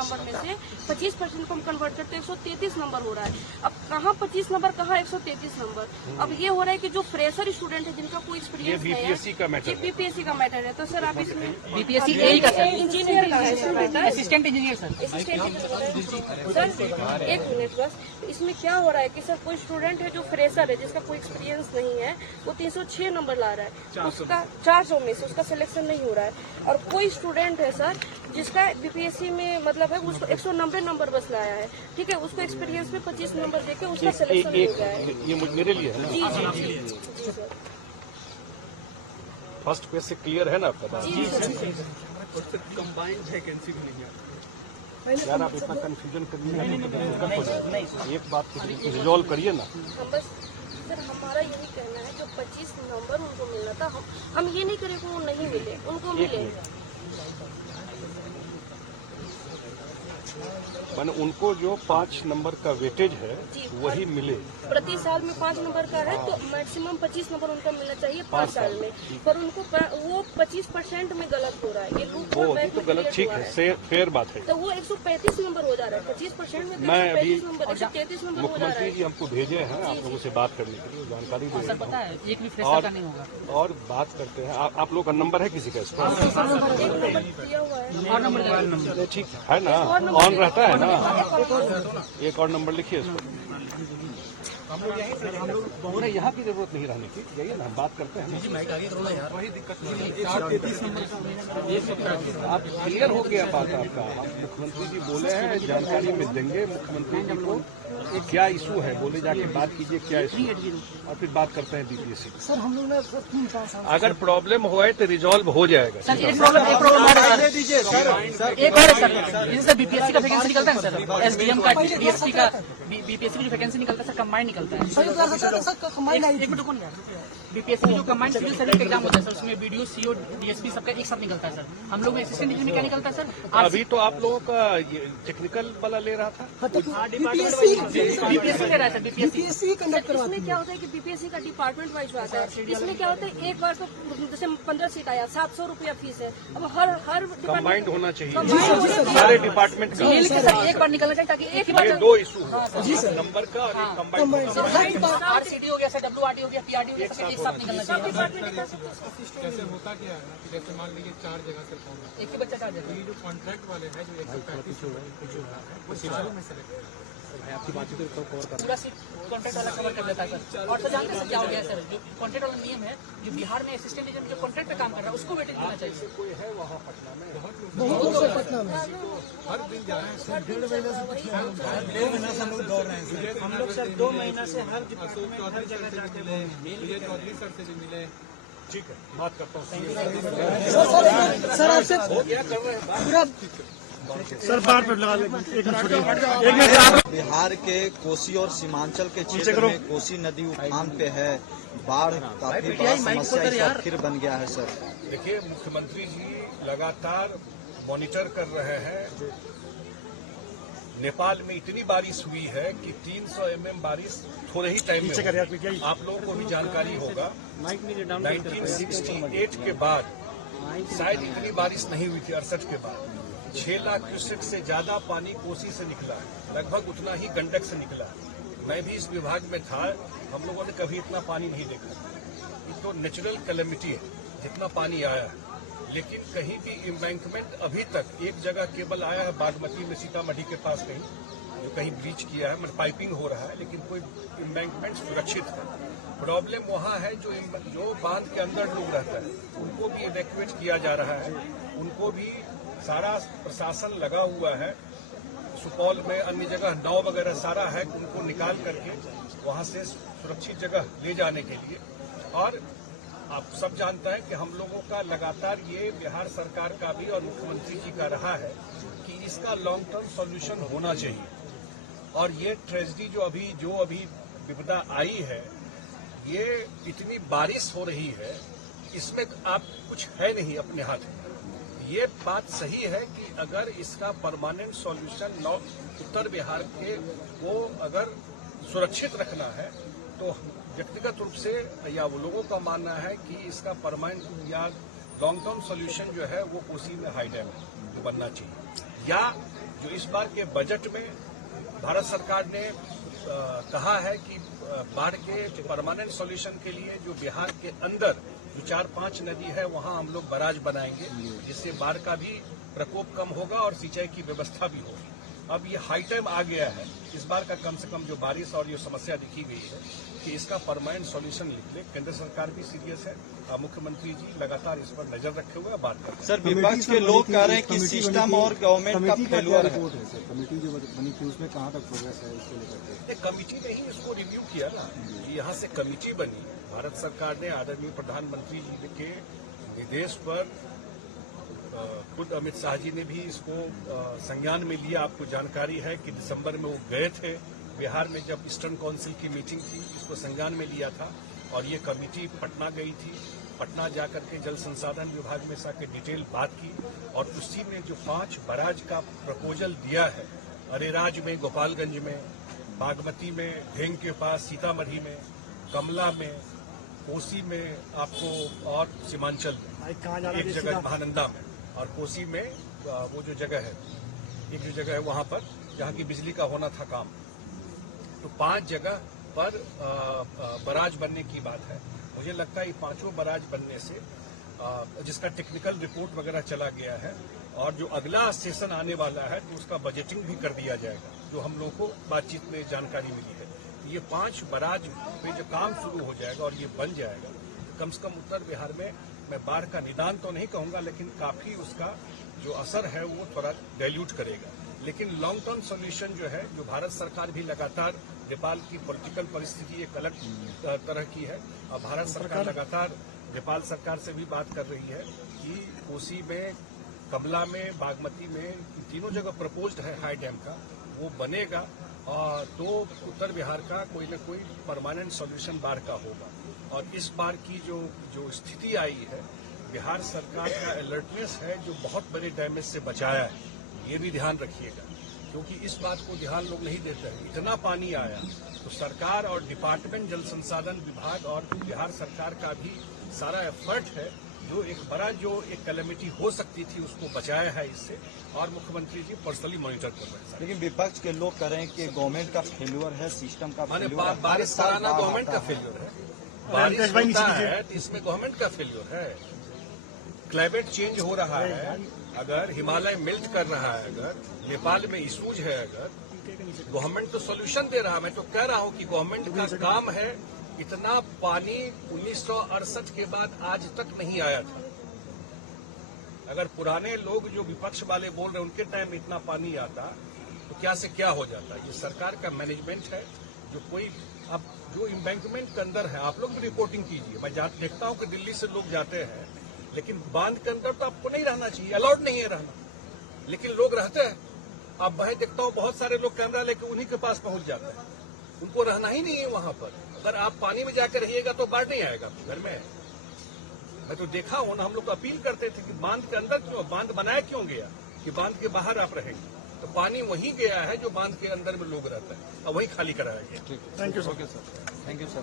Number में से 25% को हम कन्वर्ट करते हैं 133 नंबर हो रहा है। अब कहाँ 25 नंबर, कहाँ 133 नंबर। अब ये हो रहा है कि जो फ्रेशर स्टूडेंट है जिनका कोई एक्सपीरियंस नहीं है, बीपीएससी का मैटर है। तो सर आप इसमें बीपीएससी इंजीनियर का है, असिस्टेंट इंजीनियर सर, सर एक मिनट बस। इसमें क्या हो रहा है कि सर कोई स्टूडेंट है जो फ्रेशर है जिसका कोई एक्सपीरियंस नहीं है, वो 306 नंबर ला रहा है, उसका 400 में से उसका सिलेक्शन नहीं हो रहा है। और कोई स्टूडेंट है सर जिसका बीपीएससी में मतलब है उसको 190 नंबर बस लाया है, ठीक है, उसको एक्सपीरियंस में 25 नंबर देके उसका सिलेक्शन हो गया है। ये मेरे लिए है ना? जी सर। फर्स्ट पेज से क्लियर है ना आपका बात? कंबाइंड वैकेंसी भी नहीं है यार, आप इतना कंफ्यूजन करिए, एक बात रिजॉल्व करिए ना। हम बस सर हमारा यही कहना है जो 25 नंबर उनको मिलना था, हम ये नहीं करें कि वो नहीं मिले, उनको मिले। मैंने उनको जो 5 नंबर का वेटेज है वही मिले। प्रति साल में 5 नंबर का है तो मैक्सिमम 25 नंबर उनका मिलना चाहिए 5 साल में, पर उनको वो 25% में गलत हो रहा है। ये लूप तो गलत, ठीक है, फेयर बात है। तो वो 135 नंबर हो जा रहा है 25% में। मैं अभी 133 नंबर मुख्यमंत्री जी हमको भेजे हैं आप लोगों से बात करने के लिए, जानकारी दे रहे पता है एक भी फ्रेशर का नहीं होगा। और बात करते हैं, आप लोग का नंबर है किसी का इस पर? दिया हुआ है और नंबर ठीक है ना, ऑन रहता है ना। एक और नंबर लिखिए इसको। पूरे यहाँ की जरूरत नहीं रहने की, जाइए ना, हम बात करते हैं। वही दिक्कत आप क्लियर हो गया बात आपका। मुख्यमंत्री जी बोले हैं, जानकारी में देंगे मुख्यमंत्री जी को क्या इशू है, बोले जाके बात कीजिए क्या इशू, और फिर बात करते हैं बीपीएससी। सर हम लोग ने 3-4 साल अगर प्रॉब्लम हुआ तो रिजॉल्व हो जाएगा। सर एक प्रॉब्लम एक और है सर, बीपीएससी का वैकेंसी निकलता है सर, एसडीएम का, डीएसपी का, बीपीएससी का जो वैकेंसी निकलता है सर कंबाइंड निकलता है। बीपीएससी की जो कंबाइंड सिविल सर्विस का एग्जाम होता है सर, उसमें बीडीओ, सीओ, डीएसपी सबका एक साथ निकलता है सर। हम लोग असिस्टेंट इंजीनियर क्या निकलता है सर? अभी तो आप लोगों का टेक्निकल वाला ले रहा था, बीपीएससी ले रहा है सर, बीपीएससी कंडक्ट करवाती इसमें क्या होता है कि बीपीएससी का डिपार्टमेंट वाइज आता है। इसमें क्या होता है एक बार तो जैसे 15 सीट आया 700 रुपया फीस है। अब हर कंबाइंड होना चाहिए सारे डिपार्टमेंट का। एक बार निकलना चाहिए ताकि एक ही बार। ये 2 इशू है, नंबर का और एक कंबाइंड। आरसीडी हो गया सर, डब्ल्यूआरडी हो गया, पीआरडी हो गया, सब एक साथ निकलना चाहिए। जैसे होता क्या है ना कि जैसे मान लीजिए 4 जगह से फॉर्म है, एक ही बच्चा 4 जगह। ये जो कॉन्ट्रैक्ट वाले हैं जो 135 जो है वो सालों में सेलेक्ट आपकी बात पूरा सीट कॉन्ट्रैक्ट वाला कवर कर देता है सर। और सर जानते हैं क्या हो गया सर, जो कॉन्ट्रैक्ट वाला नियम है, जो बिहार में असिस्टेंट इंजीनियर जो कॉन्ट्रैक्ट पे काम कर रहा है उसको वेटेज मिलना चाहिए। कोई है वहाँ पटना में बहुत लोग पटना में हर दिन जा रहे हैं सर। 1.5 महीना से हम लोग दौड़ रहे हैं सर। हम लोग सर 2 महीना से हर डिपार्टमेंट हर जगह जाके विजय चौधरी सर से भी मिले। ठीक है, बात करता हूँ सर आपसे पूरा सर बार पे लगा एक बिहार के कोसी और सीमांचल के क्षेत्र में कोसी नदी उफान पे है, बाढ़ काफी बड़ा समस्या इस बार फिर बन गया है सर। देखिए, मुख्यमंत्री जी लगातार मॉनिटर कर रहे हैं। नेपाल में इतनी बारिश हुई है कि 300 mm बारिश थोड़े ही टाइम में। आप लोगों को भी जानकारी होगा 1968 के बाद शायद इतनी बारिश नहीं हुई थी। 68 के बाद 6 लाख क्यूसेक से ज्यादा पानी कोसी से निकला है, लगभग उतना ही गंडक से निकला है। मैं भी इस विभाग में था, हम लोगों ने कभी इतना पानी नहीं देखा। ये तो नेचुरल कैलेमिटी है जितना पानी आया है, लेकिन कहीं भी एम्बैंकमेंट अभी तक एक जगह केवल आया है बागमती में, सीतामढ़ी के पास कहीं जो कहीं ब्रीच किया है, मतलब पाइपिंग हो रहा है, लेकिन कोई एम्बैंकमेंट सुरक्षित है। प्रॉब्लम वहाँ है जो बांध के अंदर लोग रहता है उनको भी इवैक्यूएट किया जा रहा है, उनको भी सारा प्रशासन लगा हुआ है। सुपौल में अन्य जगह नाव वगैरह सारा है, उनको निकाल करके वहाँ से सुरक्षित जगह ले जाने के लिए। और आप सब जानते हैं कि हम लोगों का लगातार ये बिहार सरकार का भी और मुख्यमंत्री जी का रहा है कि इसका लॉन्ग टर्म सॉल्यूशन होना चाहिए। और ये ट्रेजेडी जो अभी विपदा आई है, ये इतनी बारिश हो रही है, इसमें आप कुछ है नहीं अपने हाथ में। ये बात सही है कि अगर इसका परमानेंट सॉल्यूशन उत्तर बिहार के को अगर सुरक्षित रखना है तो व्यक्तिगत रूप से या वो लोगों का मानना है कि इसका परमानेंट या लॉन्ग टर्म सॉल्यूशन जो है वो कोसी में हाई डैम बनना चाहिए, या जो इस बार के बजट में भारत सरकार ने कहा है कि बाढ़ के परमानेंट सॉल्यूशन के लिए जो बिहार के अंदर जो 4-5 नदी है वहां हम लोग बराज बनाएंगे, जिससे बाढ़ का भी प्रकोप कम होगा और सिंचाई की व्यवस्था भी होगी। अब ये हाई टाइम आ गया है इस बार का, कम से कम जो बारिश और ये समस्या दिखी गई है कि इसका परमानेंट सॉल्यूशन निकले। केंद्र सरकार भी सीरियस है, मुख्यमंत्री जी लगातार इस पर नजर रखे हुए बात करते हैं। सर, विपक्ष के लोग कह रहे हैं कि सिस्टम और गवर्नमेंट का फेल्यूर है। कमेटी जो बनी थी उसमें कहाँ तक प्रोग्रेस है इसको लेकर? कमेटी ने ही इसको रिव्यू किया ना, यहाँ से कमेटी बनी। भारत सरकार ने आदरणीय प्रधानमंत्री जी के निर्देश पर खुद अमित शाह जी ने भी इसको संज्ञान में लिया। आपको जानकारी है कि दिसंबर में वो गए थे बिहार में, जब ईस्टर्न काउंसिल की मीटिंग थी, इसको संज्ञान में लिया था और ये कमेटी पटना गई थी। पटना जाकर के जल संसाधन विभाग में जाकर डिटेल बात की और उसी में जो 5 बराज का प्रपोजल दिया है, अरेराज में, गोपालगंज में, बागमती में, ढेंग के पास, सीतामढ़ी में, कमला में, कोसी में आपको और सीमांचल में, एक जगह महानंदा में और कोसी में वो जो जगह है, एक जो जगह है वहां पर जहां की बिजली का होना था काम, तो 5 जगह पर बराज बनने की बात है। मुझे लगता है ये 5 बराज बनने से जिसका टेक्निकल रिपोर्ट वगैरह चला गया है और जो अगला सेशन आने वाला है तो उसका बजटिंग भी कर दिया जाएगा, जो हम लोगों को बातचीत में जानकारी मिली है। ये 5 बराज पे जो काम शुरू हो जाएगा और ये बन जाएगा तो कम से कम उत्तर बिहार में, मैं बाढ़ का निदान तो नहीं कहूंगा, लेकिन काफी उसका जो असर है वो थोड़ा डाइल्यूट करेगा। लेकिन लॉन्ग टर्म सॉल्यूशन जो है, जो भारत सरकार भी लगातार, नेपाल की पॉलिटिकल परिस्थिति एक अलग तरह की है और भारत सरकार लगातार नेपाल सरकार से भी बात कर रही है कि कोसी में, कमला में, बागमती में, तीनों जगह प्रपोज्ड है हाई डैम का, वो बनेगा और तो उत्तर बिहार का कोई न कोई परमानेंट सॉल्यूशन बाढ़ का होगा। और इस बार की जो स्थिति आई है, बिहार सरकार का अलर्टनेस है जो बहुत बड़े डैमेज से बचाया है, ये भी ध्यान रखिएगा, क्योंकि इस बात को ध्यान लोग नहीं देते हैं। इतना पानी आया तो सरकार और डिपार्टमेंट जल संसाधन विभाग और बिहार सरकार का भी सारा एफर्ट है, जो एक बड़ा जो एक कैलेमिटी हो सकती थी उसको बचाया है इससे, और मुख्यमंत्री जी पर्सनली मॉनिटर कर रहे हैं। लेकिन विपक्ष के लोग कह रहे हैं कि गवर्नमेंट का फेल्यूर है, सिस्टम का फेल्यूर है। बारिश कराना गवर्नमेंट का फेल्यूर है, बारिश होता है तो इसमें गवर्नमेंट का फेल्यूर है। क्लाइमेट चेंज हो रहा है, अगर हिमालय मेल्ट कर रहा है, अगर नेपाल में इशूज है, अगर गवर्नमेंट तो सोल्यूशन दे रहा है। मैं तो कह रहा हूं कि गवर्नमेंट का काम है, इतना पानी 1968 के बाद आज तक नहीं आया था। अगर पुराने लोग जो विपक्ष वाले बोल रहे हैं उनके टाइम में इतना पानी आता तो क्या से क्या हो जाता। ये सरकार का मैनेजमेंट है, जो कोई अब जो एम्बैंकमेंट के अंदर है, आप लोग भी रिपोर्टिंग कीजिए। मैं देखता हूं कि दिल्ली से लोग जाते हैं, लेकिन बांध के अंदर तो आपको नहीं रहना चाहिए, अलाउड नहीं है रहना, लेकिन लोग रहते हैं। अब मैं देखता हूं बहुत सारे लोग कैमरा लेके उन्हीं के पास पहुंच जाते हैं, उनको रहना ही नहीं है वहां पर। अगर आप पानी में जाकर रहिएगा तो बाढ़ नहीं आएगा घर में। मैं तो देखा हूं ना, हम लोग अपील करते थे कि बांध के अंदर क्यों, बांध बनाया क्यों गया कि बांध के बाहर आप रहेंगे, तो पानी वहीं गया है जो बांध के अंदर में लोग रहते हैं, और वहीं खाली कराया गया। Thank you sir. Thank you sir.